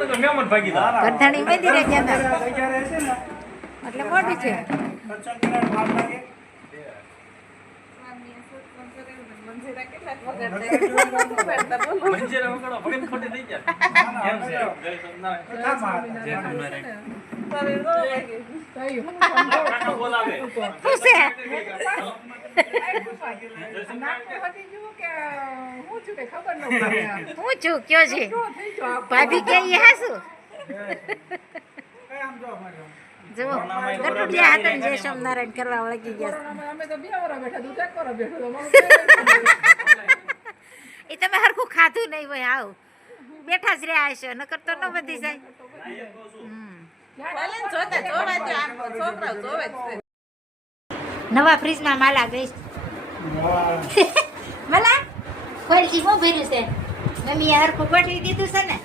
ગરધાણી મેદી રે ગયા એટલે મોટું છે. હું છું કયો છે ભાભી કે હાસુ જો ગટુડિયા હતા ને જે સોમનારાયણ કરવા વળગી ગયા. એ તમે હરખું ખાધું નહીં હોય આવ બેઠા જ રહ્યા હશો નકર તો ન વધી જાય. નવા ફ્રીજમાં માલા ગઈ માલા ફરીથી શું ભર્યું છે મમ્મી હરખું ગોઠવી દીધું છે ને.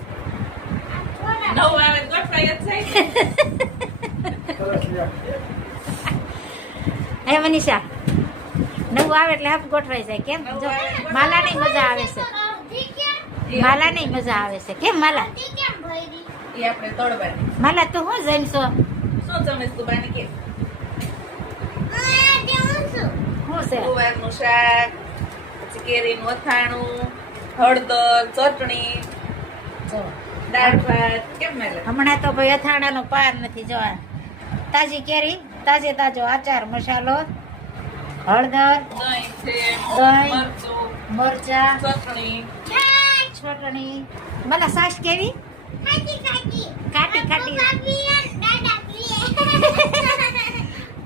હે મનીષા નવું આવે એટલે હપ ગોઠવાઈ જાય કેમ જો માલા ની મજા આવે છે. માલા ની મજા આવે છે કેમ માલા માલા તું શું જમશો નું શાક પછી કેરીનું અથાણું હળદર ચટણી દાળ ભાત કેમ મેલે. હમણાં તો ભાઈ અથાણાનો પાર નથી જોવા. તાજી કેરી તાજે તાજો આચાર મસાલો હળદર દહીં છે દહીં મરચું મરચા ચટણી છોટણી મને સાસ કેવી ખાટી ખાટી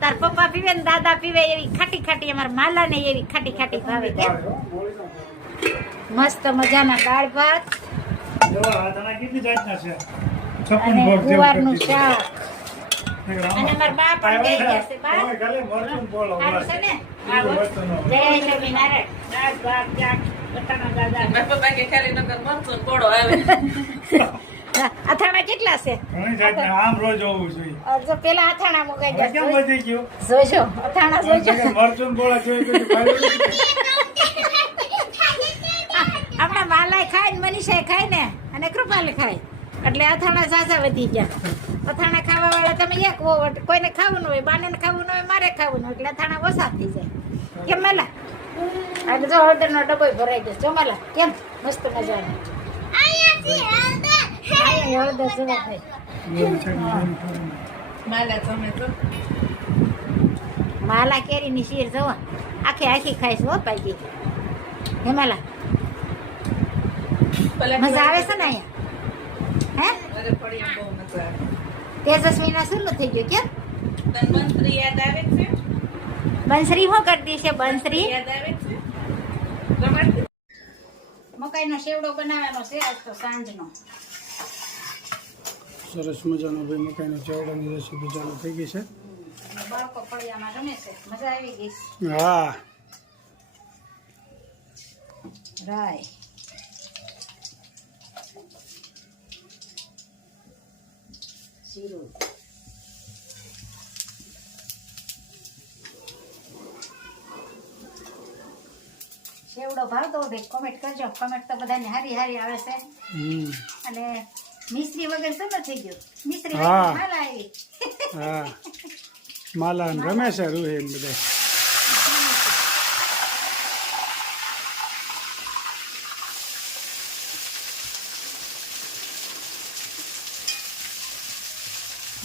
તાર પપ્પા પીવે ને દાદા પીવે એવી ખાટી ખાટી અમાર માલા ને એવી ખાટી ખાટી ભાવે કેમ મસ્ત મજાના દાળ ભાત અને ગુવારનું શાક અને મારા બા પણ દઈ જશે બા સારું છે ને જય સ્વામિનારાયણ દાળ ભાત શાક બટાણા દાદા મારા પપ્પા કે ખાલી નકર મરચું કોળો આવે. અથાણા કેટલા છે આમ રોજ હોવું જોઈએ. જો પેલા અથાણા મુકાઈ કેમ જશે વધી ગયું જોજો અથાણા જોજો મરચું ગોળા છે આપણા માલાય ખાય ને મનીષાય ખાય ને અને કૃપાલે ખાય એટલે અથાણા ઝાઝા વધી ગયા. અથાણા ખાવા વાળા તમે એક હોવ કોઈને ખાવું ન હોય બાને ખાવું ન હોય મારે ખાવું ન હોય એટલે અથાણા ઓછા થઈ જાય કેમ માલા. આજે જો હળદરનો ડબ્બો ભરાઈ ગયો જો માલા કેમ મસ્ત મજાનો હળદર જેવા થાય. માલા જમે તો માલા કેરીની શીર જવા આખી આખી ખાઈશ હો પાકી હે માલા મજા આવે છે ને અહીંયા હે અરે પડી બહુ મજા આવે. તેજસ્વીના શું થઈ ગયું કેમ તને બંસરી યાદ આવે છે બંસરી શું કરતી છે બંસરી યાદ આવે છે રમાડતી મકાઈનો સેવડો બનાવવાનો છે આજ તો સાંજનો. સરસ મજાનો ભાઈ મકાઈનો ચેવડાની રેસીપી ચાલુ થઈ ગઈ છે. બાળકો ફળિયામાં રમે છે મજા આવી ગઈ હા રાય જીરું સેવડો ભાવતો ભાઈ કોમેન્ટ કરજો. કોમેન્ટ તો બધાને હારી હારી આવે છે અને મિશ્રી વગર શું થઈ ગયું મિશ્રી હા. માલા આવી હા માલા ને રમે છે રૂહી ને બધા.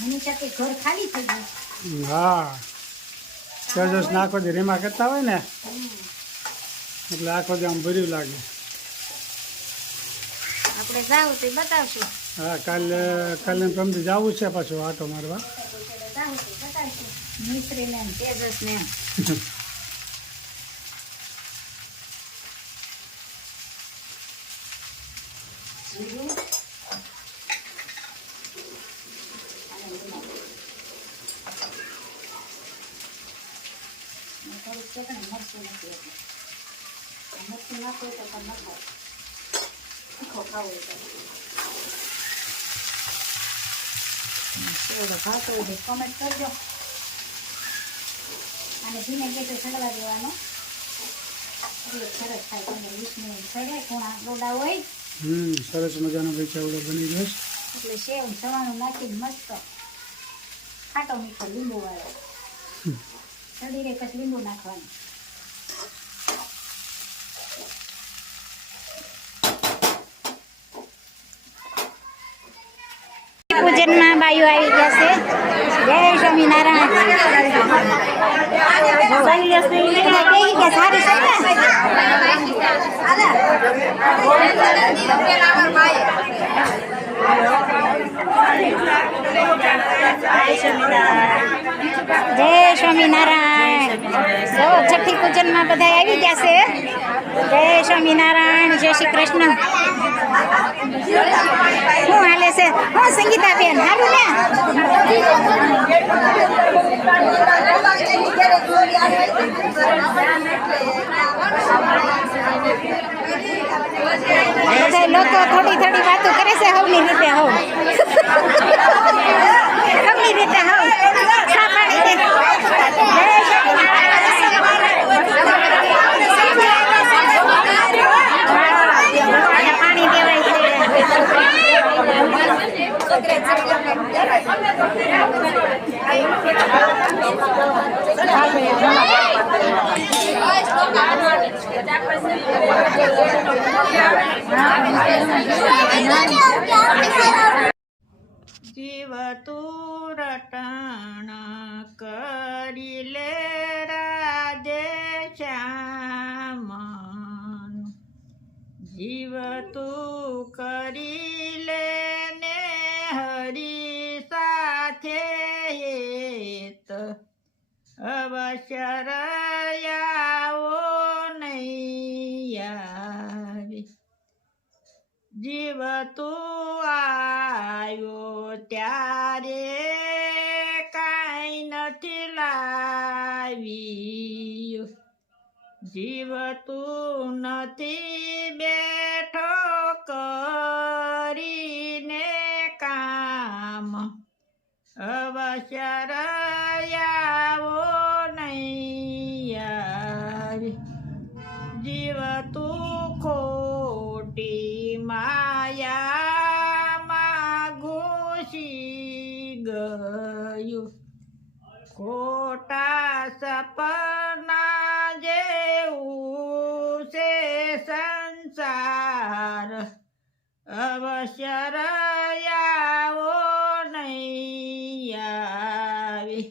મનીષા કે ઘર ખાલી થઈ ગયું. હા તેજસ ને આખો દી રેમા કરતા હોય ને એટલે આખો દી આમ ભર્યું લાગે. આપણે જાવ તો બતાવશું. હા કાલે પ્રમથી જવું છે પાછું આટો મારવા. જાવ તો બતાવશું મિશ્રી ને તેજસ ને જીરું અને લીમડો. થોડુંક ચટણી મરચું નથી એટલે મરચું નાખવું તો પણ ન ખાય તીખો ખાવો હોય તો સેવડો ભાવતો હોય કોમેન્ટ કરજો અને ધીમે ગેસે સડવા દેવાનો એટલે સરસ થાય 15-20 મિનિટ સડે ખૂણા ડોડા હોય. સરસ મજાનો ભાઈ ચેવડો બની ગયો છે. એટલે સેવ સવાણું નાખીને મસ્ત ખાટો મીઠો લીંબુ વાળો શરીરે પછી લીંબુ નાખવાનું. પૂજનમાં બાયું આવી ગયા છે. જય સ્વામિનારાયણ. બેહી ગયા સારી છે ને? જય સ્વામિનારાયણ. જો છઠ્ઠી પૂજનમાં બધા આવી ગયા છે. જય સ્વામિનારાયણ. જય શ્રી કૃષ્ણ. શું હાલે છે? હું સંગીતાબેન હારું ને? બધા લોકો થોડી થોડી વાતો કરે છે હવની રીતે. હવની રીતે ચા પાણી દે. પાણી દેવાય છે. જીવ તું રટણ કરી લે રાધે શ્યામ. જીવ તું કરી લે ને હરી સાથે હેત. અવશ્ય રયાવો નહીં આવી. જીવ તું આવ્યો ત્યારે કાંઈ નથી લાવ્યું. જીવ તું નથી બેઠો કરીને કામ. અવશ્ય રયાવો નહીં આવી. જીવ તું ખોટી માયામાં ઘૂસી ગયું. ખોટા સપના જેવું છે સંસાર. અવશ્ય રયાવો નહીં આવી.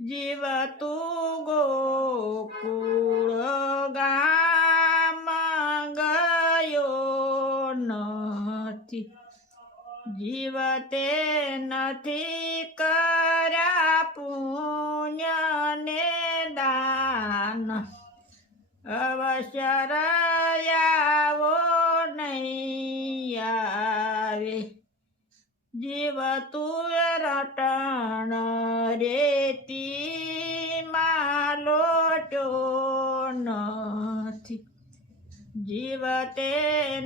જીવ તું ગોકુળ ગામ ગયો નથી. જીવ તે નથી કર્યા પુણ્ય ને દાન. અવશ્ય રયાવો નહીં આવે. જીવ તું રટણ રેતીમાં લોટ્યો નથી. જીવ તે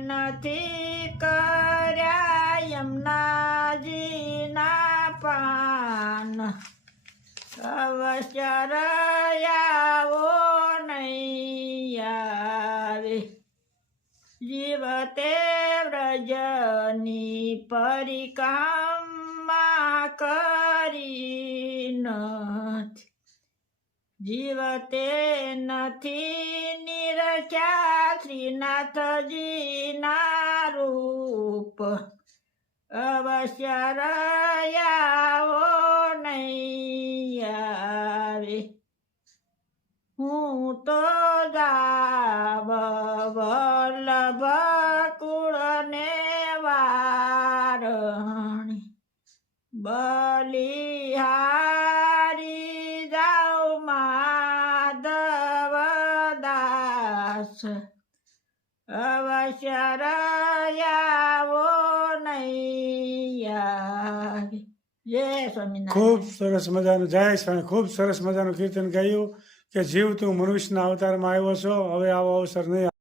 નથી કર્યા યમુનાજીના પાન. અવશ્ય રયાવો નહીં આવે. જીવ તે વ્રજની પરિક્રમા કરી નથી. જીવ તે નથી નિરખ્યા શ્રીનાથજીના રૂપ. અવશ્ય રયાવો નહીં આવે. હું તો જાવ વલ્લભ કુળને વારણી. બલિહારી જાઉ માધવ દાસ. અવશ્ય રયાવો નહીં આવે. જય સ્વામિનારાયણ. ખૂબ સરસ મજાનું જય સ્વામી. ખૂબ સરસ મજાનું કીર્તન ગાયું કે જીવ તું મનુષ્યના અવતારમાં આવ્યો છો. હવે આવો અવસર નહીં